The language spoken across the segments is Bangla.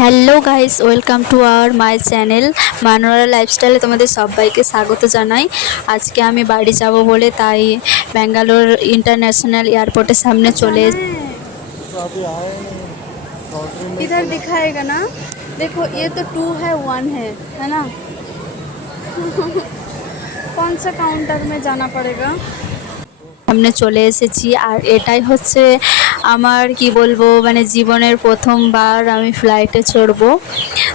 Hello guys, welcome to our my channel Manowara লাইফস্টাইলে তোমাদের সবাইকে স্বাগত জানাই। আজকে আমি বাড়ি যাব বলে তাই ব্যাঙ্গালোর इंटरनेशनल एयरपोर्टेर सामने चले तो अभी आए नहीं काउंटर में इधर दिखाएगा ना। देखो ये तो 2 है 1 है ना। कौन सा काउंटर में जाना पड़ेगा। সামনে চলে এসেছি। আর এটাই হচ্ছে আমার কি বলবো মানে জীবনের প্রথমবার আমি ফ্লাইটে চড়বো।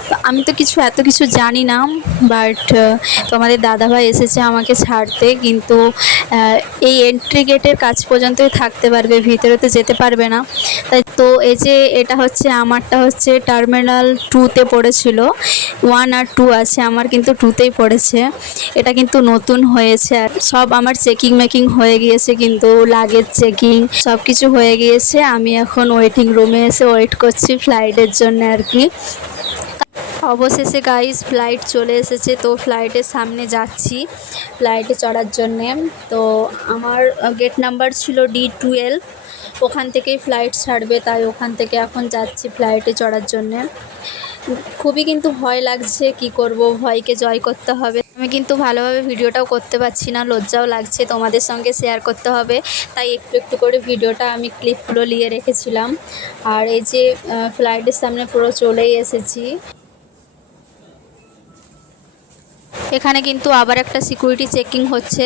তো আমি তো এত কিছু জানি না, বাট তোমাদের দাদাভাই এসেছে আমাকে ছাড়তে, কিন্তু এই এন্ট্রি গেটের কাছ পর্যন্তই থাকতে পারবে, ভিতরে তো যেতে পারবে না। তাই তো এই যে এটা হচ্ছে আমারটা হচ্ছে টার্মিনাল 2তে পড়েছিল, 1 আর 2 আছে, আমার কিন্তু 2তেই পড়েছে। এটা কিন্তু নতুন হয়েছে আর সব আমার চেকিং মেকিং হয়ে গিয়েছে, কিন্তু লাগেজ চেকিং সব কিছু হয়ে গিয়েছে। আমি এখন ওয়েটিং রুমে এসে ওয়েট করছি ফ্লাইটের জন্য আর কি। অবশেষে গাইস ফ্লাইট চলে এসেছে, তো ফ্লাইটের সামনে যাচ্ছি ফ্লাইটে চড়ার জন্যে। তো আমার গেট নাম্বার ছিল D12, ওখান থেকেই ফ্লাইট ছাড়বে, তাই ওখান থেকে এখন যাচ্ছি ফ্লাইটে চড়ার জন্যে। খুবই কিন্তু ভয় লাগছে, কি করব, ভয়কে জয় করতে হবে। আমি কিন্তু ভালোভাবে ভিডিওটাও করতে পারছি না, লজ্জাও লাগছে, তোমাদের সঙ্গে শেয়ার করতে হবে, তাই একটু একটু করে ভিডিওটা আমি ক্লিপগুলো নিয়ে রেখেছিলাম। আর এই যে ফ্লাইটের সামনে পুরো চলেই এসেছি। এখানে কিন্তু আবার একটা সিকিউরিটি চেকিং হচ্ছে,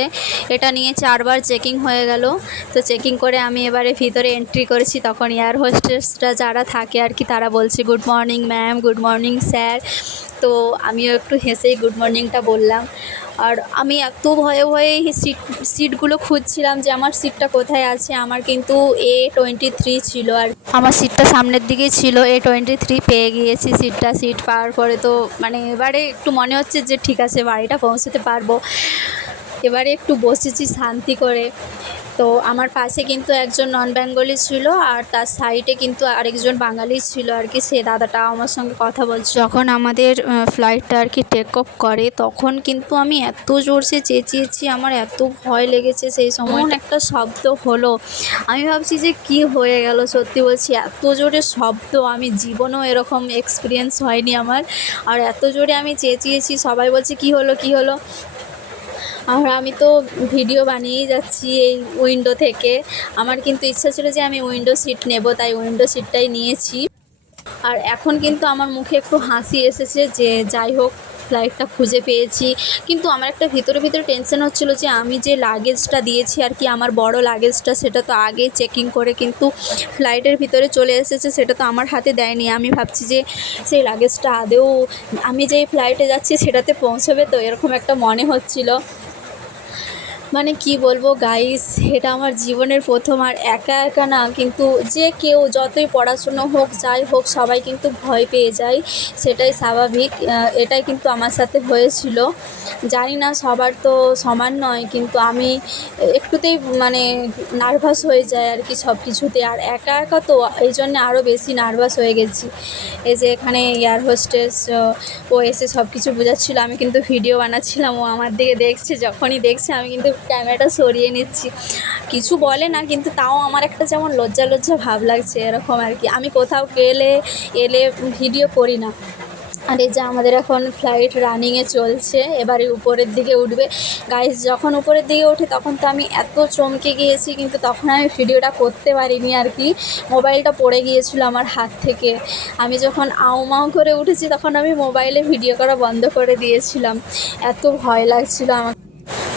এটা নিয়ে 4বার চেকিং হয়ে গেল। তো চেকিং করে আমি এবারে ভিতরে এন্ট্রি করেছি, তখন এয়ার হোস্টেসরা যারা থাকে আর কি তারা বলছে good morning ma'am, good morning sir. তো আমিও একটু হেসেই গুড মর্নিংটা বললাম। আর আমি এত ভয়ে ভয়ে সিটগুলো খুঁজছিলাম যে আমার সিটটা কোথায় আছে। আমার কিন্তু A23 ছিল, আর আমার সিটটা সামনের দিকেই ছিল। A23 পেয়ে গিয়েছি সিটটা। সিট পাওয়ার পরে তো মানে এবারে একটু মনে হচ্ছে যে ঠিক আছে, বাড়িটা পৌঁছতে পারবো। এবারে একটু বসেছি শান্তি করে। তো আমার পাশে কিন্তু একজন নন বেঙ্গলি ছিল, আর তার সাইডে কিন্তু আরেকজন বাঙালি ছিল আর কি, সে দাদাটা আমার সঙ্গে কথা বলছে। যখন আমাদের ফ্লাইটটা আর কি টেক অফ করে, তখন কিন্তু আমি এত জোরসে চেঁচিয়েছি, আমার এত ভয় লেগেছে। সেই সময় একটা শব্দ হলো, আমি ভাবছি যে কি হয়ে গেল, সত্যি বলছি এত জোরে শব্দ আমি জীবনেও এরকম এক্সপিরিয়েন্স হয়নি আমার। আর এত জোরে আমি চেঁচিয়েছি, সবাই বলছে কি হলো কি হলো। আর আমি তো ভিডিও বানিয়েই যাচ্ছি এই উইন্ডো থেকে। আমার কিন্তু ইচ্ছা ছিল যে আমি উইন্ডো সিট নেব, তাই উইন্ডো সিটটাই নিয়েছি। আর এখন কিন্তু আমার মুখে একটু হাসি এসেছে যে যাই হোক ফ্লাইটটা খুঁজে পেয়েছি। কিন্তু আমার একটা ভিতরে টেনশন হচ্ছিলো যে আমি যে লাগেজটা দিয়েছি আর কি, আমার বড় লাগেজটা, সেটা তো আগে চেকিং করে কিন্তু ফ্লাইটের ভিতরে চলে এসেছে, সেটা তো আমার হাতে দেয়নি। আমি ভাবছি যে সেই লাগেজটা আদৌ আমি যেই ফ্লাইটে যাচ্ছি সেটাতে পৌঁছবে, তো এরকম একটা মনে হচ্ছিল। মানে কি বলবো গাইস, এটা আমার জীবনের প্রথম। আর একা একা না, কিন্তু যে কেউ যতই পড়াশুনো হোক যাই হোক সবাই কিন্তু ভয় পেয়ে যায়, সেটাই স্বাভাবিক। এটাই কিন্তু আমার সাথে হয়েছিল। জানি না সবার তো সমান নয়, কিন্তু আমি একটুতেই মানে নার্ভাস হয়ে যায় আর কি সব কিছুতে। আর একা একা তো এই জন্যে আরও বেশি নার্ভাস হয়ে গেছি। এই যে এখানে এয়ার হোস্টেস ও এসে সব কিছু বোঝাচ্ছিলো, আমি কিন্তু ভিডিও বানাচ্ছিলাম, ও আমার দিকে দেখছে, যখনই দেখছে আমি কিন্তু ক্যামেরাটা সরিয়ে নিচ্ছি। কিছু বলে না, কিন্তু তাও আমার একটা যেমন লজ্জা লজ্জা ভাব লাগছে এরকম আর কি। আমি কোথাও এলে ভিডিও করি না। আর এই যে আমাদের এখন ফ্লাইট রানিংয়ে চলছে, এবারে উপরের দিকে উঠবে। গাইস যখন উপরের দিকে ওঠে তখন তো আমি এত চমকে গিয়েছি, কিন্তু তখন আমি ভিডিওটা করতে পারিনি আর কি, মোবাইলটা পড়ে গিয়েছিল আমার হাত থেকে। আমি যখন আউমাউ করে উঠেছি তখন আমি মোবাইলে ভিডিও করা বন্ধ করে দিয়েছিলাম, এত ভয় লাগছিল আমার।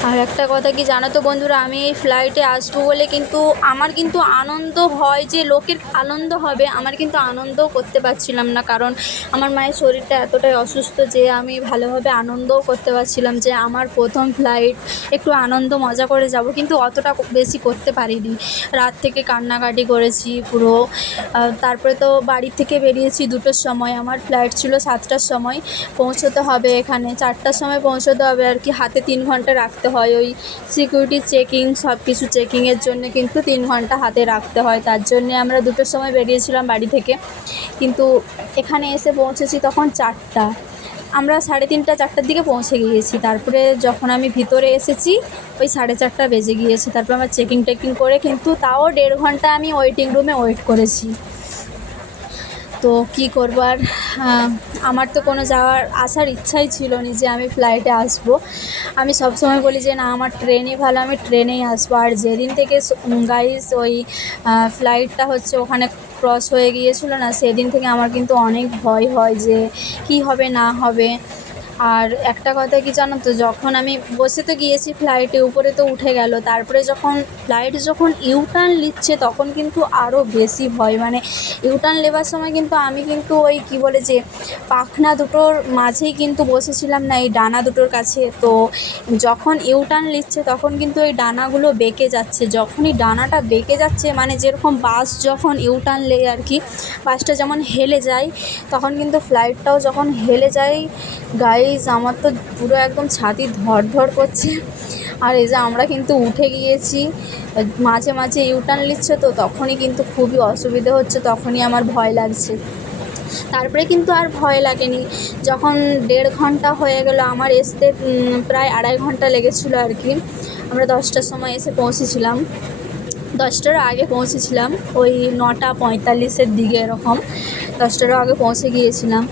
আর একটা কথা কি জানো তো বন্ধুরা, আমি এই ফ্লাইটে আসবো বলে কিন্তু আমার কিন্তু আনন্দ হয় যে লোকের আনন্দ হবে, আমার কিন্তু আনন্দও করতে পারছিলাম না, কারণ আমার মায়ের শরীরটা এতটাই অসুস্থ যে আমি ভালোভাবে আনন্দও করতে পারছিলাম যে আমার প্রথম ফ্লাইট, একটু আনন্দ মজা করে যাব, কিন্তু অতটা বেশি করতে পারিনি। রাত থেকে কান্নাকাটি করেছি পুরো। তারপরে তো বাড়ি থেকে বেরিয়েছি 2টোর সময়, আমার ফ্লাইট ছিল 7টার সময়, পৌঁছতে হবে এখানে 4টার সময় পৌঁছতে হবে আর কি। হাতে 3 ঘন্টা রাখতে হয়, ওই সিকিউরিটি চেকিং সব কিছু চেকিংয়ের জন্য কিন্তু 3 ঘন্টা হাতে রাখতে হয়। তার জন্যে আমরা 2টোর সময় বেরিয়েছিলাম বাড়ি থেকে, কিন্তু এখানে এসে পৌঁছেছি তখন 4টা। আমরা 3:30 4টার দিকে পৌঁছে গিয়েছি। তারপরে যখন আমি ভিতরে এসেছি ওই 4:30 বেজে গিয়েছে। তারপর আমার চেকিং টেকিং করে কিন্তু তাও 1.5 ঘন্টা আমি ওয়েটিং রুমে ওয়েট করেছি। তো কী করবো আর, আমার তো কোনো যাওয়ার আসার ইচ্ছাই ছিল না যে আমি ফ্লাইটে আসবো। আমি সবসময় বলি যে না, আমার ট্রেনই ভালো, আমি ট্রেনেই আসবো। আর যেদিন থেকে গাইস ওই ফ্লাইটটা হচ্ছে ওখানে ক্রস হয়ে গিয়েছিলো না, সেদিন থেকে আমার কিন্তু অনেক ভয় হয় যে কী হবে না হবে। আর একটা কথা কি জানো তো, যখন আমি বসে তো গিয়েছি ফ্লাইটে, উপরে তো উঠে গেল, তারপরে যখন ফ্লাইট যখন ইউটার্ন নিচ্ছে তখন কিন্তু আরও বেশি ভয়। মানে ইউটার্ন নেবার সময় কিন্তু আমি কিন্তু ওই কী বলে যে পাখনা দুটোর মাঝেই কিন্তু বসেছিলাম না, এই ডানা দুটোর কাছে। তো যখন ইউটার্ন নিচ্ছে তখন কিন্তু ওই ডানাগুলো বেঁকে যাচ্ছে। যখনই ডানাটা বেঁকে যাচ্ছে, মানে যেরকম বাস যখন ইউটার্ন নেয় আর কি, বাসটা যেমন হেলে যায়, তখন কিন্তু ফ্লাইটটাও যখন হেলে যায় গাইজ, আমার তো পুরো একদম ছাতি ধড়ধড় করছে। আর এই যে আমরা কিন্তু উঠে গিয়েছি, মাঝে মাঝে ইউটার্ন নিচ্ছে, তো তখনই কিন্তু খুবই অসুবিধে হচ্ছে, তখনই আমার ভয় লাগছে। তারপরে কিন্তু আর ভয় লাগেনি। যখন 1.5 ঘন্টা হয়ে গেল আমার আসতে, প্রায় 2.5 ঘন্টা লেগেছিলো আর কি। আমরা 10টার সময় এসে পৌঁছেছিলাম, 10টার আগে পৌঁছেছিলাম, ওই 9:45-এর দিকে এরকম, 10টারও আগে পৌঁছে গিয়েছিলাম।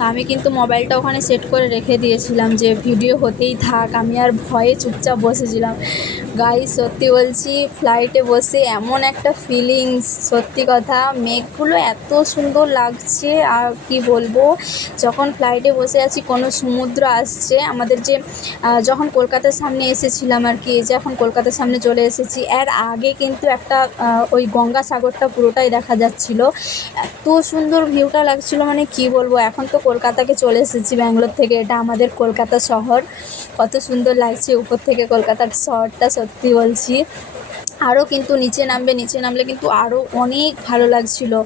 তা আমি কিন্তু মোবাইলটা ওখানে সেট করে রেখে দিয়েছিলাম যে ভিডিও হতেই থাক, আমি আর ভয়ে চুপচাপ বসেছিলাম। গাইস সত্যি বলছি, ফ্লাইটে বসে এমন একটা ফিলিংস, সত্যি কথা, মেঘগুলো এত সুন্দর লাগছে আর কি বলবো। যখন ফ্লাইটে বসে আছি, কোনো সমুদ্র আসছে আমাদের যে, যখন কলকাতার সামনে এসেছিলাম আর কি, যে এখন কলকাতার সামনে চলে এসেছি, এর আগে কিন্তু একটা ওই গঙ্গাসাগরটা পুরোটাই দেখা যাচ্ছিলো। এত সুন্দর ভিউটা লাগছিলো, মানে কি বলবো। এখন তো কলকাতাকে চলে এসেছি ব্যাঙ্গালোর থেকে, এটা আমাদের কলকাতা শহর। কত সুন্দর লাগছে উপর থেকে কলকাতার শহরটা, সত্যি বলছি। আরও কিন্তু নিচে নামলে কিন্তু আরও অনেক ভালো লাগছিলো।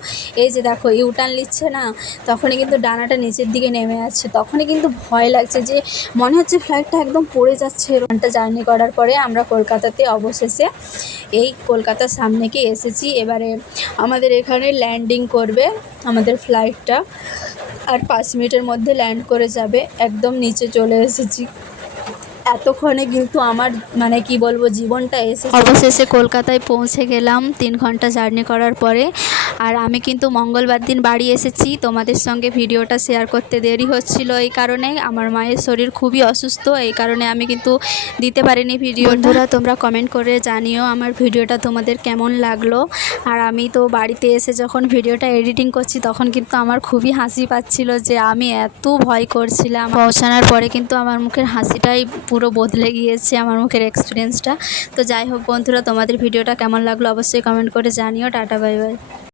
এই যে দেখো ইউটার্ন নিচ্ছে না, তখনই কিন্তু ডানাটা নিচের দিকে নেমে যাচ্ছে, তখনই কিন্তু ভয় লাগছে যে মনে হচ্ছে ফ্লাইটটা একদম পড়ে যাচ্ছে। ঘন্টা জার্নি করার পরে আমরা কলকাতাতে অবশেষে এই কলকাতার সামনে গিয়ে এসেছি। এবারে আমাদের এখানে ল্যান্ডিং করবে আমাদের ফ্লাইটটা, আর 5 মিনিটের মধ্যে ল্যান্ড করে যাবে। একদম নিচে চলে এসেছি। এতক্ষণে কিন্তু আমার মানে কি বলবো, জীবনটা এসেছে। অবশেষে কলকাতায় পৌঁছে গেলাম 3 ঘন্টা জার্নি করার পরে। আর আমি কিন্তু মঙ্গলবার দিন বাড়ি এসেছি। তোমাদের সঙ্গে ভিডিওটা শেয়ার করতে দেরি হচ্ছিল এই কারণে, আমার মায়ের শরীর খুবই অসুস্থ, এই কারণে আমি কিন্তু দিতে পারিনি ভিডিও। বন্ধুরা তোমরা কমেন্ট করে জানিও আমার ভিডিওটা তোমাদের কেমন লাগলো। আর আমি তো বাড়িতে এসে যখন ভিডিওটা এডিটিং করছি, তখন কিন্তু আমার খুবই হাসি পাচ্ছিল যে আমি এত ভয় করছিলাম। পৌঁছানোর পরে কিন্তু আমার মুখের হাসিটাই পুরো বদলে গিয়েছে, আমার মুখের এক্সপিরিয়েন্সটা। তো যাই হোক বন্ধুরা, তোমাদের ভিডিওটা কেমন লাগলো অবশ্যই কমেন্ট করে জানিও। Tata, bye bye.